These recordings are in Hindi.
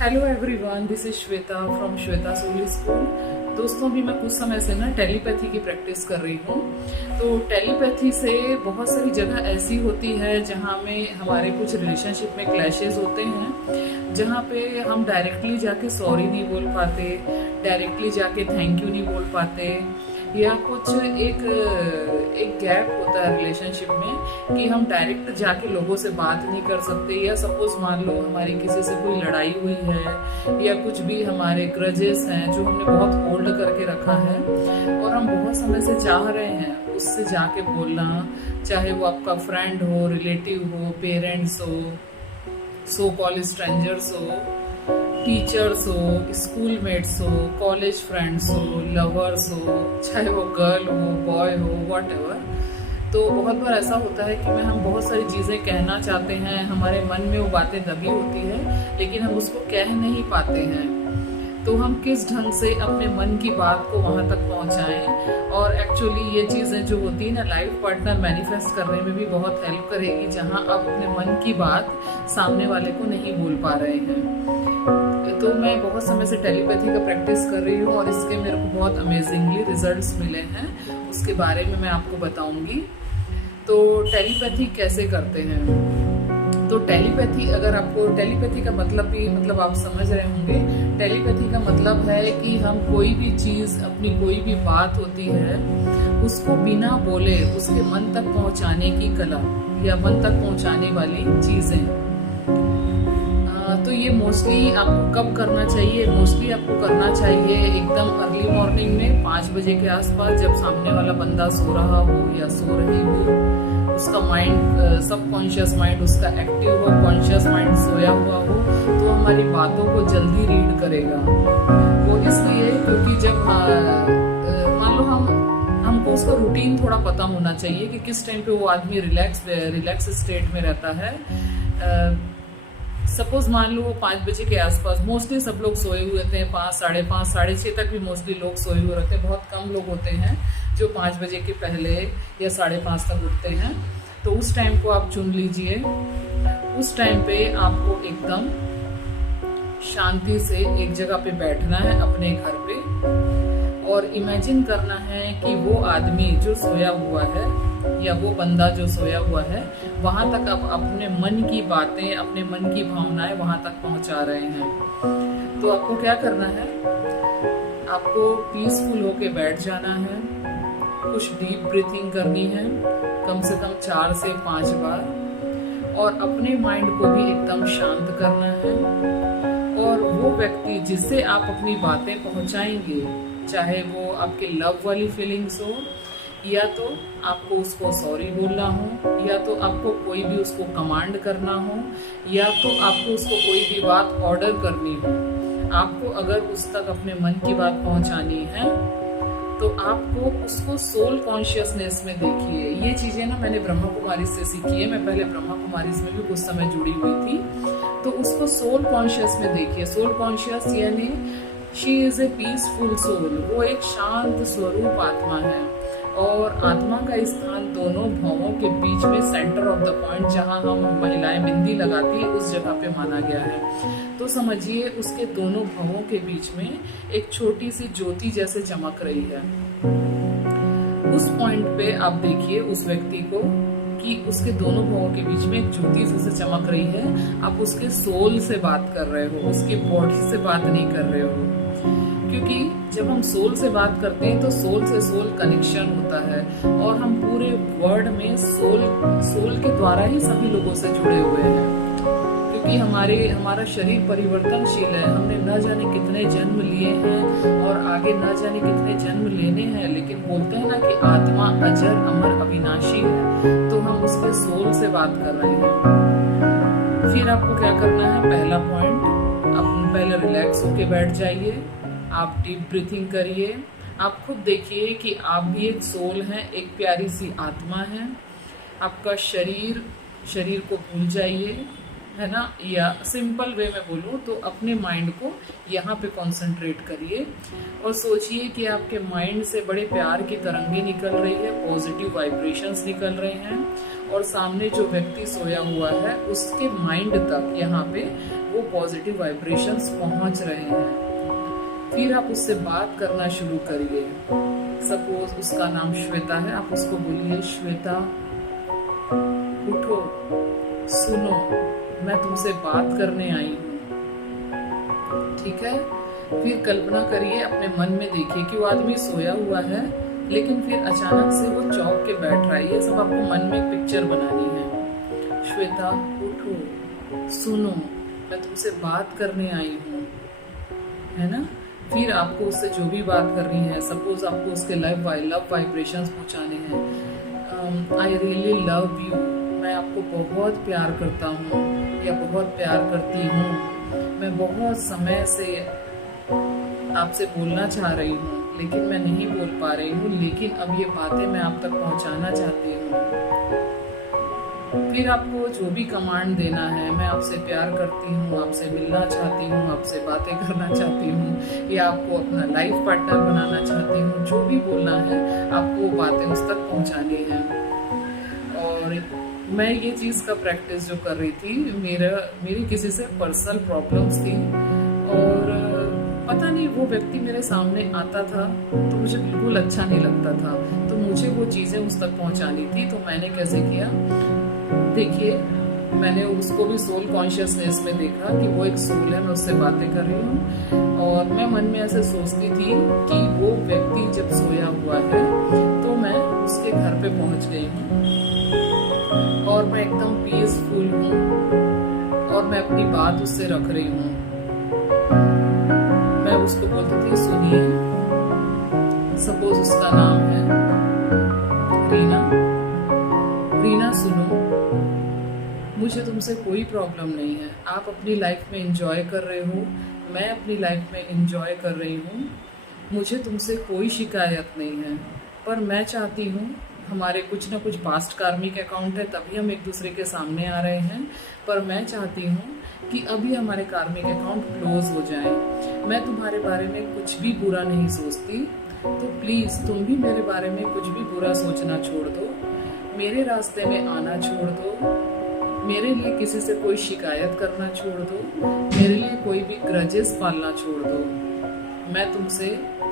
Hello everyone, this is Shweta from Shweta Soli school. दोस्तों, भी मैं कुछ समय से ना टेलीपैथी की प्रैक्टिस कर रही हूँ। तो टेलीपैथी से बहुत सारी जगह ऐसी होती है जहाँ में हमारे कुछ रिलेशनशिप में क्लैशेस होते हैं, जहाँ पे हम डायरेक्टली जाके सॉरी नहीं बोल पाते, डायरेक्टली जाके थैंक यू नहीं बोल पाते, या कुछ एक गैप होता है रिलेशनशिप में कि हम डायरेक्ट जाके लोगों से बात नहीं कर सकते। या सपोज मान लो हमारी किसी से कोई लड़ाई हुई है या कुछ भी हमारे ग्रजेस हैं जो हमने बहुत होल्ड करके रखा है और हम बहुत समय से चाह रहे हैं उससे जाके बोलना, चाहे वो आपका फ्रेंड हो, रिलेटिव हो, पेरेंट्स हो, सो कॉल्ड स्ट्रेंजर्स हो, टीचर्स हो, स्कूल मेट्स हो, कॉलेज फ्रेंड्स हो, लवर्स हो, चाहे वो गर्ल हो, बॉय हो, व्हाटएवर। तो बहुत बार ऐसा होता है कि हम बहुत सारी चीज़ें कहना चाहते हैं, हमारे मन में वो बातें दबी होती है लेकिन हम उसको कह नहीं पाते हैं। तो हम किस ढंग से अपने मन की बात को वहाँ तक पहुँचाएं। और एक्चुअली ये चीज़ें जो होती है ना, लाइफ पार्टनर मैनिफेस्ट करने में भी बहुत हेल्प करेगी, जहाँ आप अपने मन की बात सामने वाले को नहीं बोल पा रहे हैं। तो मैं बहुत समय से टेलीपैथी का प्रैक्टिस कर रही हूँ और इसके मेरे को बहुत अमेजिंगली रिजल्ट्स मिले हैं, उसके बारे में मैं आपको बताऊंगी। तो टेलीपैथी कैसे करते हैं? तो टेलीपैथी, अगर आपको टेलीपैथी का मतलब आप समझ रहे होंगे। टेलीपैथी का मतलब है कि हम कोई भी चीज़, अपनी कोई भी बात होती है, उसको बिना बोले उसके मन तक पहुंचाने की कला या मन तक पहुंचाने वाली चीज़ें। तो ये मोस्टली आपको कब करना चाहिए? मोस्टली आपको करना चाहिए एकदम अर्ली मॉर्निंग में 5 बजे के आसपास, जब सामने वाला बंदा सो रहा हो या सो रही हो, उसका माइंड, सबकॉन्शियस माइंड उसका एक्टिव हो, कॉन्शियस माइंड सोया हुआ हो, तो हमारी बातों को जल्दी रीड करेगा। वो इसलिए क्योंकि जब मान लो हमको उसका रूटीन थोड़ा पता होना चाहिए कि किस टाइम पे वो आदमी रिलैक्स स्टेट में रहता है। सपोज मान लो वो 5 बजे के आसपास, मोस्टली सब लोग सोए हुए थे, 5, 5:30, 6:30 तक भी मोस्टली लोग सोए हुए रहते हैं। बहुत कम लोग होते हैं जो 5 बजे के पहले या 5:30 तक उठते हैं। तो उस टाइम को आप चुन लीजिए। उस टाइम पे आपको एकदम शांति से एक जगह पे बैठना है अपने घर पे, और इमेजिन करना है कि वो आदमी जो सोया हुआ है या वो बंदा जो सोया हुआ है, वहां तक आप अपने मन की बातें, अपने मन की भावनाएं वहां तक पहुंचा रहे हैं। तो आपको क्या करना है? आपको पीसफुल होके बैठ जाना है, कुछ डीप ब्रीथिंग करनी है, कम से कम 4 से 5 बार, और अपने माइंड को भी एकदम शांत करना है। और वो व्यक्ति जिससे आप अपनी बातें पहुंचाएंगे, चाहे वो आपके लव वाली फीलिंग्स हो, या तो आपको उसको सॉरी बोलना हो, या तो आपको कोई भी उसको कमांड करना हो, या तो आपको उसको कोई भी बात ऑर्डर करनी हो, आपको अगर उस तक अपने मन की बात पहुंचानी है, तो आपको उसको सोल कॉन्शियसनेस में देखिए। ये चीजें ना मैंने ब्रह्मा कुमारी से सीखी है। मैं पहले ब्रह्मा कुमारी में भी कुछ समय जुड़ी हुई थी। तो उसको सोल कॉन्शियस में देखिए। सोल कॉन्शियस यानी she is a peaceful soul. वो एक शांत स्वरूप आत्मा है, और आत्मा का स्थान दोनों भवों के बीच में, सेंटर ऑफ द पॉइंट, जहां हम महिलाएं बिंदी लगाती है, उस जगह पे माना गया है। तो समझिए उसके दोनों भवों के बीच में एक छोटी सी ज्योति जैसे चमक रही है। उस पॉइंट पे आप देखिए उस व्यक्ति को कि उसके दोनों भवों के बीच में एक ज्योति जैसे चमक रही है। आप उसके सोल से बात कर रहे हो, उसके बॉडी से बात नहीं कर रहे हो। क्योंकि जब हम सोल से बात करते हैं तो सोल से सोल कनेक्शन होता है, और हम पूरे वर्ल्ड में सोल के द्वारा ही सभी लोगों से जुड़े हुए हैं। क्योंकि हमारा शरीर परिवर्तनशील है। हमने न जाने कितने जन्म लिए हैं और आगे न जाने कितने जन्म लेने हैं, लेकिन बोलते हैं ना कि आत्मा अजर अमर अविनाशी है। तो हम उसके सोल से बात कर रहे हैं। फिर आपको क्या करना है? पहला पॉइंट, आप पहले रिलैक्स होके बैठ जाइए, आप डीप ब्रीथिंग करिए। आप खुद देखिए कि आप भी एक सोल हैं, एक प्यारी सी आत्मा है। आपका शरीर को भूल जाइए, है ना। या सिंपल वे में बोलूँ तो अपने माइंड को यहाँ पे कंसंट्रेट करिए और सोचिए कि आपके माइंड से बड़े प्यार की तरंगे निकल रही है, पॉजिटिव वाइब्रेशंस निकल रहे हैं, और सामने जो व्यक्ति सोया हुआ है उसके माइंड तक यहाँ पे वो पॉजिटिव वाइब्रेशंस पहुंच रहे हैं। फिर आप उससे बात करना शुरू करिए। सपोज उसका नाम श्वेता है, आप उसको बोलिए, श्वेता उठो, सुनो, मैं तुमसे बात करने आई हूँ। ठीक है। फिर कल्पना करिए, अपने मन में देखिए कि वो आदमी सोया हुआ है, लेकिन फिर अचानक से वो चौंक के बैठ रहा है। ये सब आपको मन में एक पिक्चर बनानी है। श्वेता उठो, सुनो, मैं तुमसे बात करने आई हूँ, है ना। फिर आपको उससे जो भी बात करनी है, सपोज आपको उसके लव वाइब्रेशंस पहुँचाने हैं। आई रियली लव यू, मैं आपको बहुत प्यार करता हूँ या बहुत प्यार करती हूँ। मैं बहुत समय से आपसे बोलना चाह रही हूँ, लेकिन मैं नहीं बोल पा रही हूँ, लेकिन अब ये बातें मैं आप तक पहुँचाना चाहती हूँ। फिर आपको जो भी कमांड देना है, मैं आपसे प्यार करती हूँ, आपसे मिलना चाहती हूँ, आपसे बातें करना चाहती हूँ, या आपको अपना लाइफ पार्टनर बनाना चाहती हूँ, जो भी बोलना है आपको वो बातें उस तक पहुँचानी है। और मैं ये चीज़ का प्रैक्टिस जो कर रही थी, मेरी किसी से पर्सनल प्रॉब्लम्स थी, और पता नहीं वो व्यक्ति मेरे सामने आता था तो मुझे बिल्कुल अच्छा नहीं लगता था, तो मुझे वो चीज़ें उस तक पहुंचानी थी। तो मैंने कैसे किया, देखिए, मैंने उसको भी सोल कॉन्शियसनेस में देखा कि वो एक सोल है, मैं उससे बातें कर रही हूँ। और मैं मन में ऐसे सोचती थी कि वो व्यक्ति जब सोया हुआ है तो मैं उसके घर पे पहुँच गई हूँ और मैं एकदम पीसफुल हूँ और मैं अपनी बात उससे रख रही हूँ। मैं उसको बोलती थी, सुनिए, सपोज उसका नाम है रीना, सुनो, मुझे तुमसे कोई प्रॉब्लम नहीं है। आप अपनी लाइफ में एंजॉय कर रहे हो, मैं अपनी लाइफ में एंजॉय कर रही हूँ, मुझे तुमसे कोई शिकायत नहीं है। पर मैं चाहती हूँ, हमारे कुछ ना कुछ पास्ट कार्मिक अकाउंट है, तभी हम एक दूसरे के सामने आ रहे हैं, पर मैं चाहती हूँ कि अभी हमारे कार्मिक अकाउंट क्लोज हो जाए। मैं तुम्हारे बारे में कुछ भी बुरा नहीं सोचती, तो प्लीज़ तुम भी मेरे बारे में कुछ भी बुरा सोचना छोड़ दो, मेरे रास्ते में आना छोड़ दो, मेरे लिए किसी से कोई शिकायत करना छोड़ दो, मेरे लिए कोई भी ग्रजेस पालना छोड़ दो।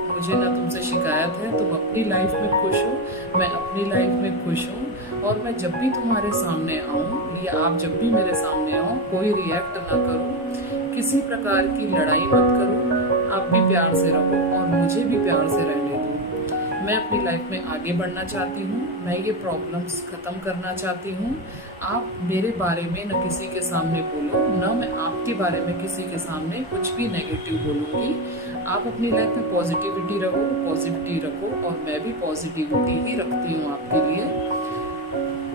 मुझे ना तुमसे शिकायत है, तुम अपनी लाइफ में खुश हो, मैं अपनी लाइफ में खुश हूँ, और मैं जब भी तुम्हारे सामने आऊँ या आप जब भी मेरे सामने आओ, कोई रिएक्ट ना करो, किसी प्रकार की लड़ाई मत करो, आप भी प्यार से रहो और मुझे भी प्यार से रहने दो। मैं अपनी लाइफ में आगे बढ़ना चाहती हूँ, मैं ये प्रॉब्लम्स ख़त्म करना चाहती हूँ। आप मेरे बारे में न किसी के सामने बोलो, न मैं आपके बारे में किसी के सामने कुछ भी नेगेटिव बोलूँगी। आप अपनी लाइफ में पॉजिटिविटी रखो और मैं भी पॉजिटिविटी ही रखती हूँ आपके लिए।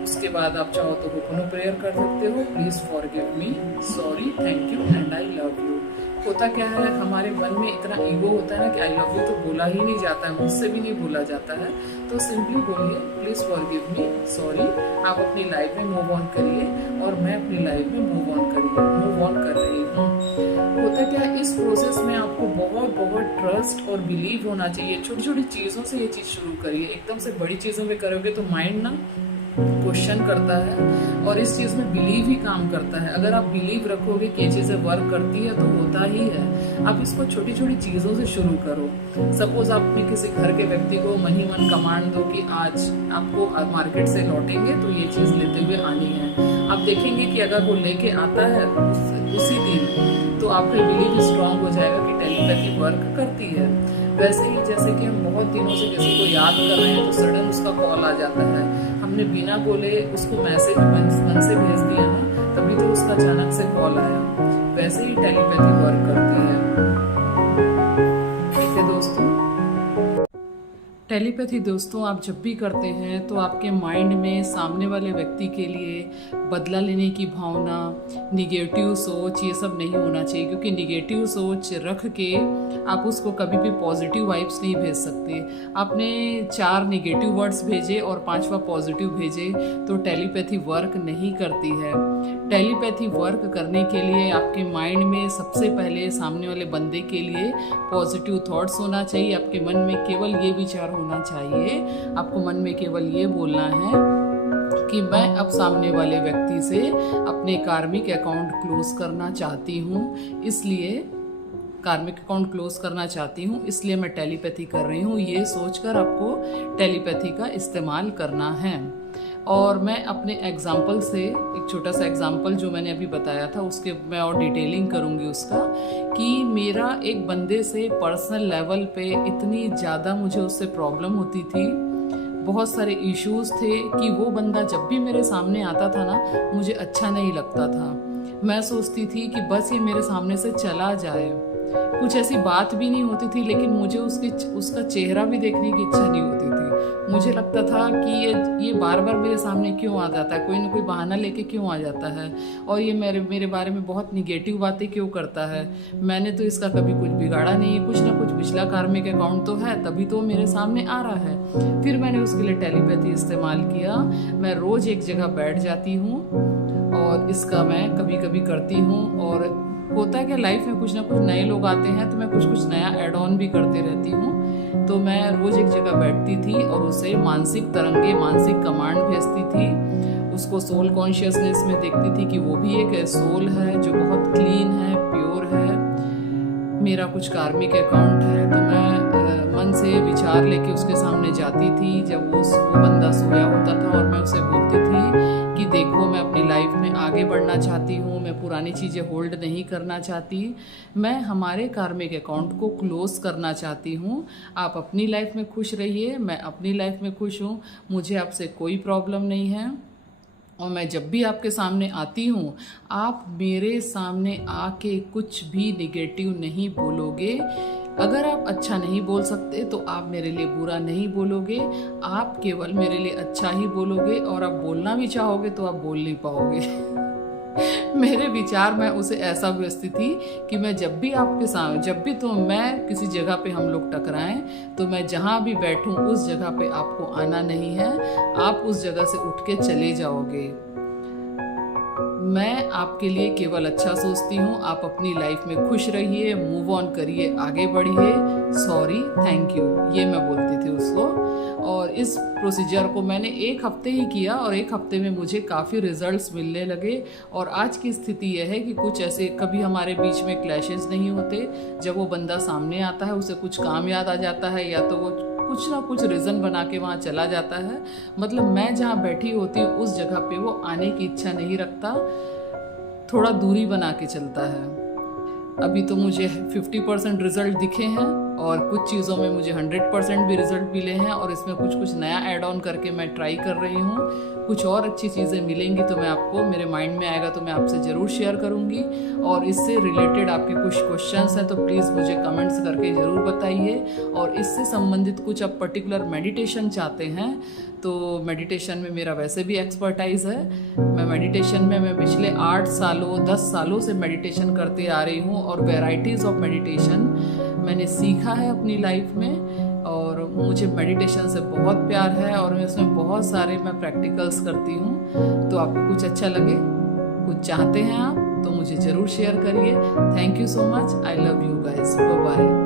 उसके बाद आप चाहो तो होपनो प्रेयर कर सकते हो, please forgive me, sorry, thank you and I love you. होता क्या है, हमारे मन में इतना ईगो होता है ना कि आई लव यू तो बोला ही नहीं जाता है, मुझसे भी नहीं बोला जाता है। तो सिंपली बोलिए, प्लीज़ फॉरगिव मी, सॉरी। आप अपनी लाइफ में मूव ऑन करिए और मैं अपनी लाइफ में मूव ऑन कर रही हूँ। होता क्या है, इस प्रोसेस में आपको बहुत बहुत ट्रस्ट और बिलीव होना चाहिए। छोटी छोटी चीज़ों से ये चीज़ शुरू करिए, एकदम से बड़ी चीज़ों में करोगे तो माइंड ना क्वेश्चन करता है और इस चीज़ में बिलीव ही काम करता है। अगर आप बिलीव रखोगे कि ये चीज़ें वर्क करती है तो होता ही है। आप इसको छोटी छोटी चीज़ों से शुरू करो। सपोज आप अपने किसी घर के व्यक्ति को मन ही मन कमांड दो कि आज आपको मार्केट से लौटेंगे तो ये चीज़ लेते हुए आनी है। आप देखेंगे कि अगर वो लेके आता है उसी दिन, तो आपका बिलीव स्ट्रांग हो जाएगा कि टेलीपैथी वर्क करती है। वैसे ही जैसे कि हम बहुत दिनों से किसी को याद कर रहे हैं तो सडन उसका कॉल आ जाता है, हमने बिना बोले उसको मैसेज मन से भेज दिया ना, तभी तो उसका अचानक से कॉल आया। वैसे ही टेलीपैथी वर्क करती है। ठीक है दोस्तों, टेलीपैथी दोस्तों आप जब भी करते हैं तो आपके माइंड में सामने वाले व्यक्ति के लिए बदला लेने की भावना, निगेटिव सोच, ये सब नहीं होना चाहिए, क्योंकि निगेटिव सोच रख के आप उसको कभी भी पॉजिटिव वाइब्स नहीं भेज सकते। आपने 4 निगेटिव वर्ड्स भेजे और 5वां पॉजिटिव भेजे तो टेलीपैथी वर्क नहीं करती है। टेलीपैथी वर्क करने के लिए आपके माइंड में सबसे पहले सामने वाले बंदे के लिए पॉजिटिव थॉट्स होना चाहिए। आपके मन में केवल ये विचार होना चाहिए, आपको मन में केवल ये बोलना है कि मैं अब सामने वाले व्यक्ति से अपने कार्मिक अकाउंट क्लोज करना चाहती हूँ, इसलिए कार्मिक अकाउंट क्लोज करना चाहती हूँ, इसलिए मैं टेलीपैथी कर रही हूँ। ये सोचकर आपको टेलीपैथी का इस्तेमाल करना है। और मैं अपने एग्जाम्पल से, एक छोटा सा एग्जाम्पल जो मैंने अभी बताया था उसके मैं और डिटेलिंग करूँगी उसका, कि मेरा एक बंदे से पर्सनल लेवल पे इतनी ज़्यादा मुझे उससे प्रॉब्लम होती थी, बहुत सारे इश्यूज थे कि वो बंदा जब भी मेरे सामने आता था ना, मुझे अच्छा नहीं लगता था। मैं सोचती थी कि बस ये मेरे सामने से चला जाए। कुछ ऐसी बात भी नहीं होती थी, लेकिन मुझे उसका चेहरा भी देखने की इच्छा नहीं होती थी। मुझे लगता था कि ये बार बार मेरे सामने क्यों आ जाता है, कोई ना कोई बहाना लेके क्यों आ जाता है, और ये मेरे बारे में बहुत निगेटिव बातें क्यों करता है। मैंने तो इसका कभी कुछ बिगाड़ा नहीं है, कुछ ना कुछ पिछला कार्मिक अकाउंट तो है, तभी तो मेरे सामने आ रहा है। फिर मैंने उसके लिए टेलीपैथी इस्तेमाल किया। मैं रोज़ एक जगह बैठ जाती हूँ और इसका मैं कभी कभी करती हूँ। और होता है कि लाइफ में कुछ ना कुछ नए लोग आते हैं, तो मैं कुछ कुछ नया ऐड ऑन भी करते रहती हूँ। तो मैं रोज़ एक जगह बैठती थी और उसे मानसिक तरंगे, मानसिक कमांड भेजती थी। उसको सोल कॉन्शियसनेस में देखती थी कि वो भी एक सोल है जो बहुत क्लीन है, प्योर है। मेरा कुछ कार्मिक अकाउंट है, तो मैं मन से विचार लेके उसके सामने जाती थी जब वो बंदा सोया होता था, और मैं उसे बोलती थी कि देखो, मैं अपनी लाइफ में आगे बढ़ना चाहती हूँ, मैं पुरानी चीज़ें होल्ड नहीं करना चाहती, मैं हमारे कार्मिक अकाउंट को क्लोज करना चाहती हूँ। आप अपनी लाइफ में खुश रहिए, मैं अपनी लाइफ में खुश हूँ, मुझे आपसे कोई प्रॉब्लम नहीं है। और मैं जब भी आपके सामने आती हूँ, आप मेरे सामने आके कुछ भी निगेटिव नहीं बोलोगे। अगर आप अच्छा नहीं बोल सकते तो आप मेरे लिए बुरा नहीं बोलोगे, आप केवल मेरे लिए अच्छा ही बोलोगे। और आप बोलना भी चाहोगे तो आप बोल नहीं पाओगे। मेरे विचार में उसे ऐसा व्यवस्थित थी कि मैं जब भी आपके सामने, जब भी तो मैं किसी जगह पे हम लोग टकराएं, तो मैं जहाँ भी बैठूं उस जगह पे आपको आना नहीं है, आप उस जगह से उठ के चले जाओगे। मैं आपके लिए केवल अच्छा सोचती हूँ। आप अपनी लाइफ में खुश रहिए, मूव ऑन करिए, आगे बढ़िए। सॉरी, थैंक यू, ये मैं बोलती थी उसको। और इस प्रोसीजर को मैंने 1 हफ्ते ही किया और 1 हफ्ते में मुझे काफ़ी रिजल्ट्स मिलने लगे। और आज की स्थिति यह है कि कुछ ऐसे कभी हमारे बीच में क्लैशेस नहीं होते। जब वो बंदा सामने आता है, उसे कुछ काम याद आ जाता है, या तो वो कुछ ना कुछ रीज़न बना के वहाँ चला जाता है। मतलब मैं जहाँ बैठी होती हूँ उस जगह पे वो आने की इच्छा नहीं रखता, थोड़ा दूरी बना के चलता है। अभी तो मुझे 50% रिजल्ट दिखे हैं और कुछ चीज़ों में मुझे 100% भी रिजल्ट मिले हैं। और इसमें कुछ कुछ नया ऐड ऑन करके मैं ट्राई कर रही हूँ। कुछ और अच्छी चीज़ें मिलेंगी तो मैं आपको, मेरे माइंड में आएगा तो मैं आपसे ज़रूर शेयर करूँगी। और इससे रिलेटेड आपके कुछ क्वेश्चंस हैं तो प्लीज़ मुझे कमेंट्स करके ज़रूर बताइए। और इससे संबंधित कुछ आप पर्टिकुलर मेडिटेशन चाहते हैं तो मेडिटेशन में मेरा वैसे भी एक्सपर्टाइज है। मैं मेडिटेशन में मैं पिछले 8 सालों 10 सालों से मेडिटेशन करते आ रही हूँ। और वेराइटीज़ ऑफ मेडिटेशन मैंने सीखा है अपनी लाइफ में। और मुझे मेडिटेशन से बहुत प्यार है और मैं उसमें बहुत सारे मैं प्रैक्टिकल्स करती हूँ। तो आपको कुछ अच्छा लगे, कुछ चाहते हैं आप, तो मुझे ज़रूर शेयर करिए। Thank you so much. I love you guys. Bye bye.